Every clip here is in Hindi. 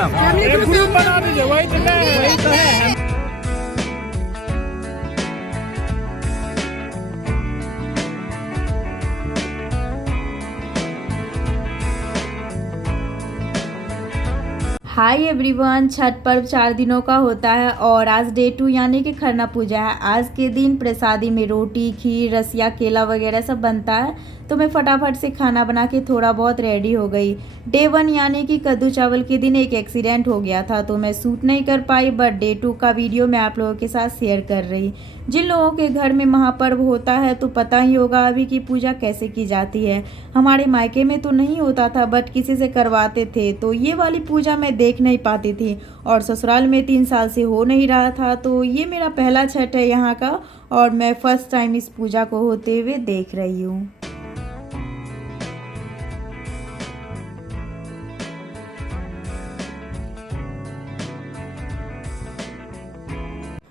एकदम एक ग्रुप बना दीजिए, वही तो है। हाय एवरीवन, छठ पर्व 4 दिनों का होता है और आज डे 2 यानी कि खरना पूजा है। आज के दिन प्रसादी में रोटी, खीर, रसिया, केला वगैरह सब बनता है। तो मैं फटाफट से खाना बना के थोड़ा बहुत रेडी हो गई। डे 1 यानी कि कद्दू चावल के दिन एक एक्सीडेंट हो गया था तो मैं शूट नहीं कर पाई, बट डे 2 का वीडियो मैं आप लोगों के साथ शेयर कर रही। जिन लोगों के घर में महापर्व होता है तो पता ही होगा अभी की पूजा कैसे की जाती है। हमारे मायके में तो नहीं होता था, बट किसी से करवाते थे, तो ये वाली पूजा मैं देख नहीं पाती थी और ससुराल में 3 साल से हो नहीं रहा था। तो ये मेरा पहला छठ है यहाँ का और मैं फर्स्ट टाइम इस पूजा को होते हुए देख रही हूँ।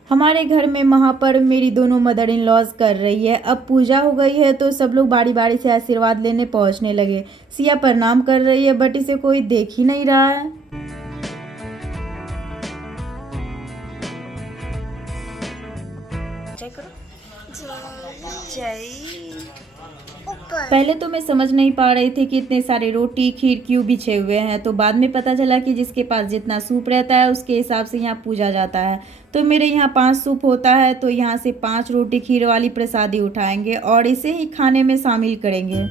हमारे घर में महापर्व मेरी दोनों मदर इन लॉज कर रही है। अब पूजा हो गई है तो सब लोग बारी बारी से आशीर्वाद लेने पहुंचने लगे। सिया प्रणाम कर रही है, बट इसे कोई देख ही नहीं रहा है। पहले तो मैं समझ नहीं पा रही थी कि इतने सारे रोटी खीर क्यों बिछे हुए हैं, तो बाद में पता चला कि जिसके पास जितना सूप रहता है उसके हिसाब से यहाँ पूजा जाता है। तो मेरे यहाँ 5 सूप होता है, तो यहाँ से 5 रोटी खीर वाली प्रसादी उठाएंगे और इसे ही खाने में शामिल करेंगे।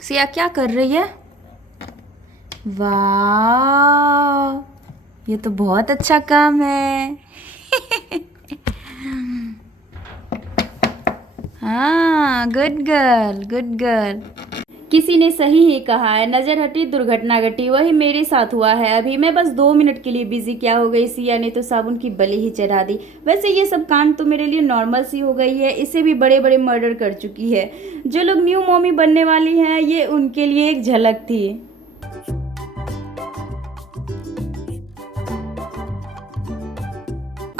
सिया क्या कर रही है? वाह, ये तो बहुत अच्छा काम है। हाँ, गुड गर्ल, गुड गर्ल। किसी ने सही ही कहा है, नजर हटी दुर्घटना घटी। वही मेरे साथ हुआ है। अभी मैं बस 2 मिनट के लिए बिजी क्या हो गई, सिया ने तो साबुन की बलि ही चढ़ा दी। वैसे ये सब कांड तो मेरे लिए नॉर्मल सी हो गई है, इससे भी बड़े बड़े मर्डर कर चुकी है। जो लोग न्यू मॉमी बनने वाली हैं, ये उनके लिए एक झलक थी।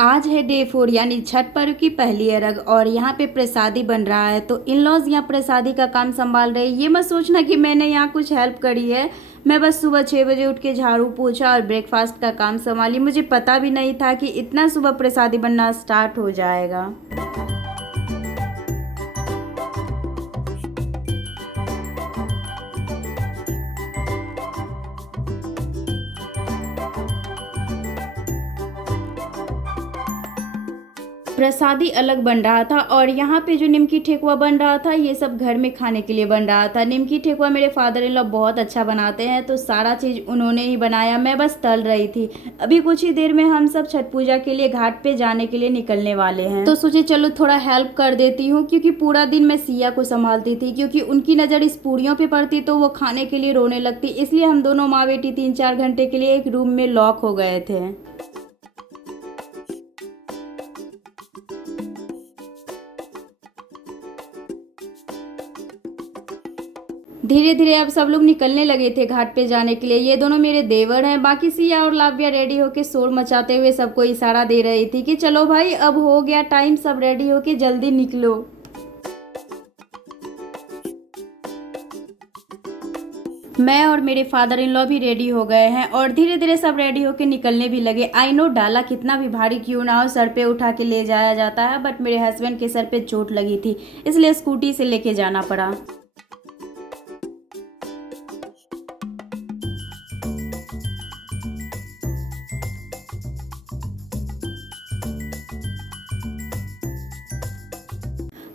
आज है डे 4 यानी छठ पर्व की पहली अरग और यहाँ पे प्रसादी बन रहा है। तो इन लॉज यहाँ प्रसादी का काम संभाल रहे। ये मत सोचना कि मैंने यहाँ कुछ हेल्प करी है। मैं बस सुबह 6 बजे उठ के झाड़ू पोछा और ब्रेकफास्ट का काम संभाली। मुझे पता भी नहीं था कि इतना सुबह प्रसादी बनना स्टार्ट हो जाएगा। प्रसादी अलग बन रहा था और यहाँ पे जो निमकी ठेकुआ बन रहा था, ये सब घर में खाने के लिए बन रहा था। निमकी ठेकुआ मेरे फादर इन लॉ बहुत अच्छा बनाते हैं, तो सारा चीज़ उन्होंने ही बनाया, मैं बस तल रही थी। अभी कुछ ही देर में हम सब छठ पूजा के लिए घाट पे जाने के लिए निकलने वाले हैं, तो सोचे चलो थोड़ा हेल्प कर देती हूँ, क्योंकि पूरा दिन मैं सिया को संभालती थी। क्योंकि उनकी नज़र इस पूड़ियों पर पड़ती तो वो खाने के लिए रोने लगती, इसलिए हम दोनों माँ बेटी 3-4 घंटे के लिए एक रूम में लॉक हो गए थे। धीरे धीरे अब सब लोग निकलने लगे थे घाट पे जाने के लिए। ये दोनों मेरे देवर हैं। बाकी सिया और लाव्या रेडी होके शोर मचाते हुए सबको इशारा दे रही थी कि चलो भाई अब हो गया टाइम, सब रेडी होके जल्दी निकलो। मैं और मेरे फादर इन लॉ भी रेडी हो गए हैं और धीरे धीरे सब रेडी होके निकलने भी लगे। आई नो डाला कितना भी भारी क्यों ना हो सर पे उठा के ले जाया जाता है, बट मेरे हस्बैंड के सर पे चोट लगी थी, इसलिए स्कूटी से लेके जाना पड़ा।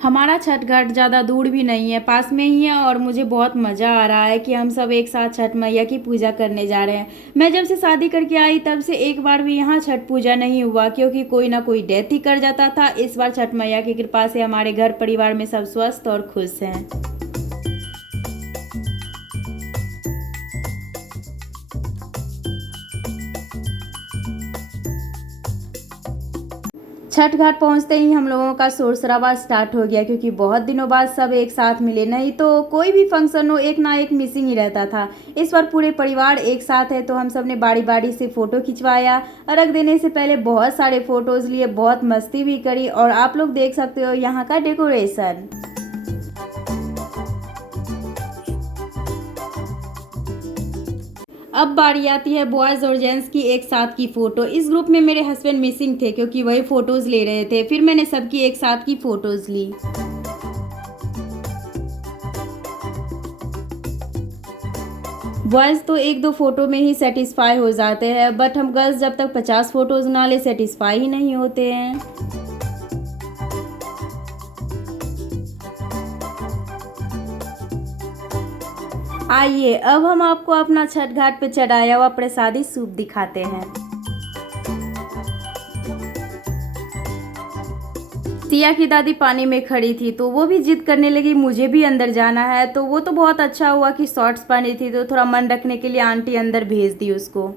हमारा छठ घाट ज़्यादा दूर भी नहीं है, पास में ही है और मुझे बहुत मज़ा आ रहा है कि हम सब एक साथ छठ मैया की पूजा करने जा रहे हैं। मैं जब से शादी करके आई तब से एक बार भी यहाँ छठ पूजा नहीं हुआ, क्योंकि कोई ना कोई डेथ ही कर जाता था। इस बार छठ मैया की कृपा से हमारे घर परिवार में सब स्वस्थ और खुश हैं। छठ घाट पहुंचते ही हम लोगों का शोर शराबा स्टार्ट हो गया, क्योंकि बहुत दिनों बाद सब एक साथ मिले। नहीं तो कोई भी फंक्शन हो एक ना एक मिसिंग ही रहता था। इस बार पूरे परिवार एक साथ है तो हम सब ने बारी बारी से फ़ोटो खिंचवाया। अर्घ देने से पहले बहुत सारे फ़ोटोज़ लिए, बहुत मस्ती भी करी। और आप लोग देख सकते हो यहाँ का डेकोरेशन। अब बारी आती है बॉयज़ और जेंट्स की एक साथ की फ़ोटो। इस ग्रुप में मेरे हस्बैंड मिसिंग थे, क्योंकि वही फ़ोटोज़ ले रहे थे। फिर मैंने सबकी एक साथ की फ़ोटोज़ ली। बॉयज़ तो एक दो फ़ोटो में ही सेटिस्फाई हो जाते हैं, बट हम गर्ल्स जब तक 50 फ़ोटोज़ ना ले सेटिस्फाई ही नहीं होते हैं। आइए अब हम आपको अपना छठ घाट पे चढ़ाया हुआ प्रसादी सूप दिखाते हैं। सिया की दादी पानी में खड़ी थी तो वो भी जिद करने लगी मुझे भी अंदर जाना है। तो वो तो बहुत अच्छा हुआ कि शॉर्ट्स पहनी थी, तो थोड़ा मन रखने के लिए आंटी अंदर भेज दी उसको।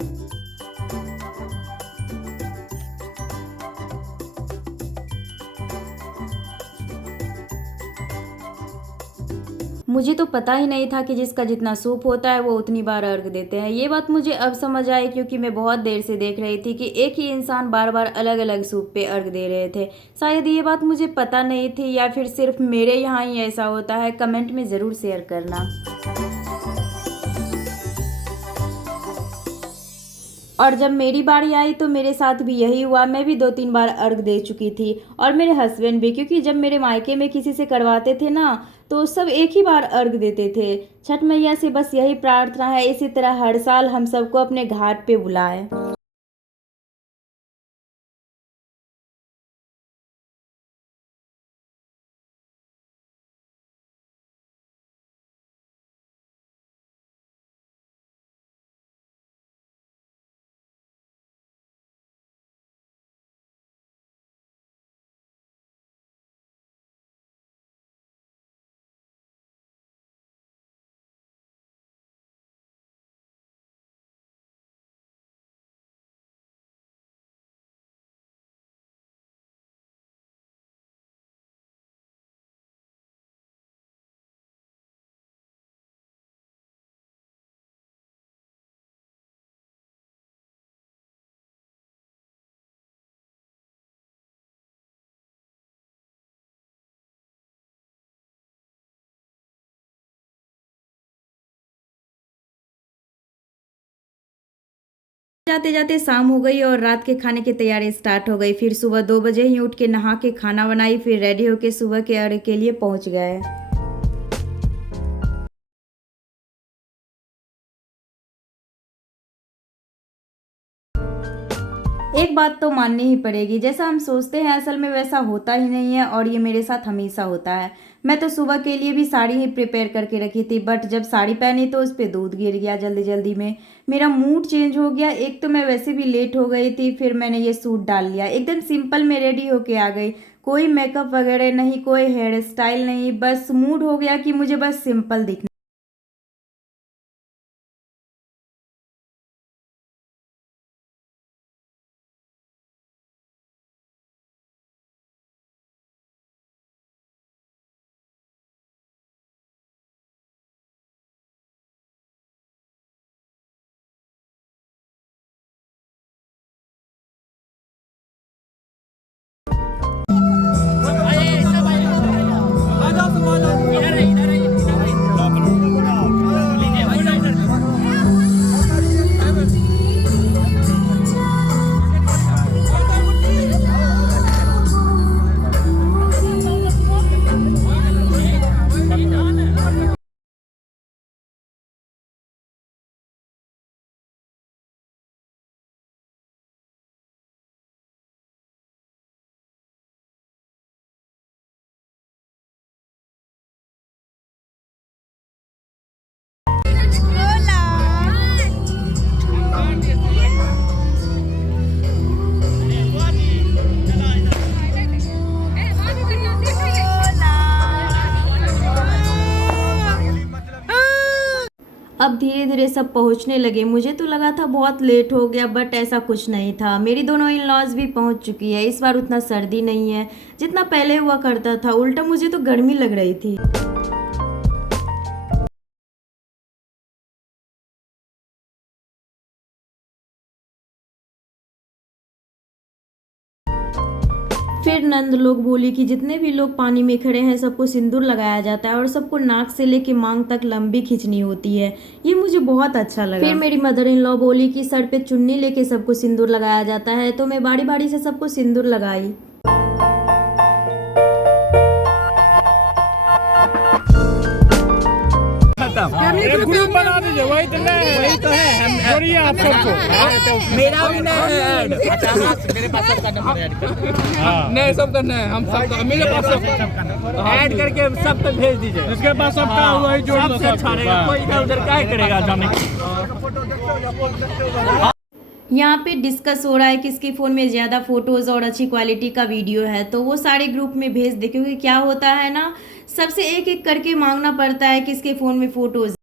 मुझे तो पता ही नहीं था कि जिसका जितना सूप होता है वो उतनी बार अर्घ देते हैं। ये बात मुझे अब समझ आई, क्योंकि मैं बहुत देर से देख रही थी कि एक ही इंसान बार बार अलग अलग सूप पे अर्घ दे रहे थे। शायद ये बात मुझे पता नहीं थी, या फिर सिर्फ मेरे यहाँ ही ऐसा होता है। कमेंट में ज़रूर शेयर करना। और जब मेरी बारी आई तो मेरे साथ भी यही हुआ। मैं भी 2-3 बार अर्घ दे चुकी थी, और मेरे हस्बैंड भी, क्योंकि जब मेरे मायके में किसी से करवाते थे ना तो सब एक ही बार अर्घ देते थे। छठ मैया से बस यही प्रार्थना है, इसी तरह हर साल हम सबको अपने घाट पे बुलाए। जाते जाते शाम हो गई और रात के खाने की तैयारी स्टार्ट हो गई। फिर सुबह 2 बजे ही उठ के नहा के खाना बनाई, फिर रेडी होके सुबह के अर्घ के लिए पहुंच गए। एक बात तो माननी ही पड़ेगी, जैसा हम सोचते हैं असल में वैसा होता ही नहीं है, और ये मेरे साथ हमेशा होता है। मैं तो सुबह के लिए भी साड़ी ही प्रिपेयर करके रखी थी, बट जब साड़ी पहनी तो उस पर दूध गिर गया जल्दी जल्दी में। मेरा मूड चेंज हो गया। एक तो मैं वैसे भी लेट हो गई थी, फिर मैंने ये सूट डाल लिया। एकदम सिंपल में रेडी होके आ गई, कोई मेकअप वगैरह नहीं, कोई हेयर स्टाइल नहीं, बस मूड हो गया कि मुझे बस सिंपल दिखना। इधर है, इधर है, इधर है। अब धीरे धीरे सब पहुंचने लगे। मुझे तो लगा था बहुत लेट हो गया, बट ऐसा कुछ नहीं था। मेरी दोनों इन लॉज भी पहुंच चुकी है। इस बार उतना सर्दी नहीं है जितना पहले हुआ करता था, उल्टा मुझे तो गर्मी लग रही थी। फिर नंद लोग बोली कि जितने भी लोग पानी में खड़े हैं सबको सिंदूर लगाया जाता है और सबको नाक से लेके मांग तक लंबी खींचनी होती है। ये मुझे बहुत अच्छा लगा। फिर मेरी मदर इन लॉ बोली कि सर पे चुन्नी लेके सबको सिंदूर लगाया जाता है, तो मैं बारी बारी से सबको सिंदूर लगाई। एक ग्रुप बना दीजिए, वही तो है जोड़िए आप सबको। मेरा भी नहीं है ऐड, मेरे पास सबका नंबर ऐड कर। नहीं सब करना है, हम सब मेरे पास सब ऐड करके सब पे भेज दीजिए। जिसके पास सबका वही जोड़ दो। सबसे अच्छा रहेगा, कोई इधर उधर क्या करेगा जाने। यहाँ पे डिस्कस हो रहा है किसके फ़ोन में ज़्यादा फ़ोटोज़ और अच्छी क्वालिटी का वीडियो है, तो वो सारे ग्रुप में भेज दे, क्योंकि क्या होता है ना, सबसे एक एक करके मांगना पड़ता है किसके फ़ोन में फ़ोटोज़।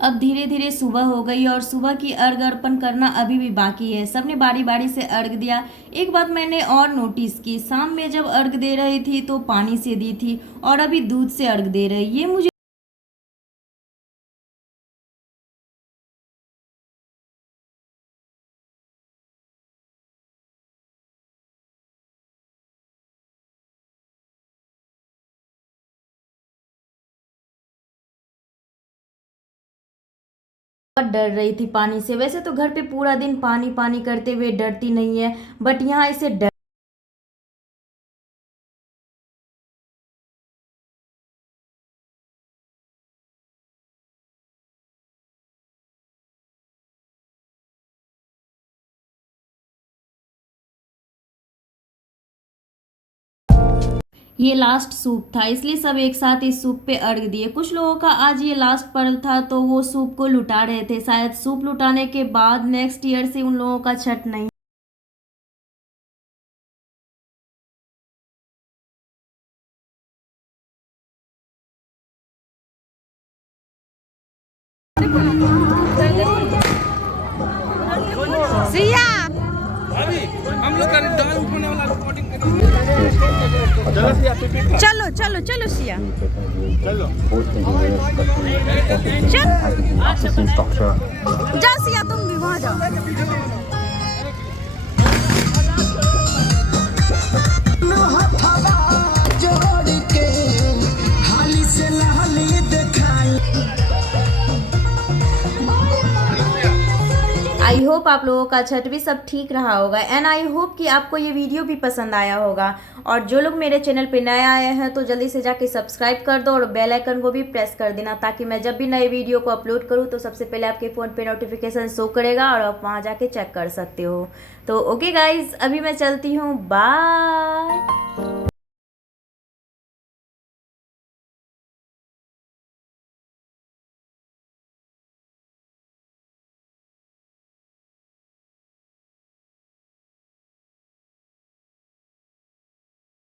अब धीरे धीरे सुबह हो गई और सुबह की अर्घ अर्पण करना अभी भी बाकी है। सबने बारी बारी से अर्घ दिया। एक बात मैंने और नोटिस की, शाम में जब अर्घ दे रही थी तो पानी से दी थी और अभी दूध से अर्घ दे रही। ये मुझे बहुत डर रही थी पानी से। वैसे तो घर पे पूरा दिन पानी पानी करते हुए डरती नहीं है, बट यहाँ इसे डर। ये लास्ट सूप था, इसलिए सब एक साथ इस सूप पे अर्घ दिए। कुछ लोगों का आज ये लास्ट पर्व था तो वो सूप को लुटा रहे थे। शायद सूप लुटाने के बाद नेक्स्ट ईयर से उन लोगों का छठ नहीं। सिया अभी हम लोग का दाल उठाने वाला रिकॉर्डिंग चलो चलो चलो सिया चलो जा सिया, तुम भी वहाँ जाओ। आई होप आप लोगों का छठ भी सब ठीक रहा होगा, एंड आई होप कि आपको ये वीडियो भी पसंद आया होगा। और जो लोग मेरे चैनल पे नए आए हैं तो जल्दी से जाके सब्सक्राइब कर दो और बेल आइकन को भी प्रेस कर देना, ताकि मैं जब भी नए वीडियो को अपलोड करूँ तो सबसे पहले आपके फ़ोन पे नोटिफिकेशन शो करेगा और आप वहाँ जाके चेक कर सकते हो। तो ओके गाइज, अभी मैं चलती हूँ, बाय।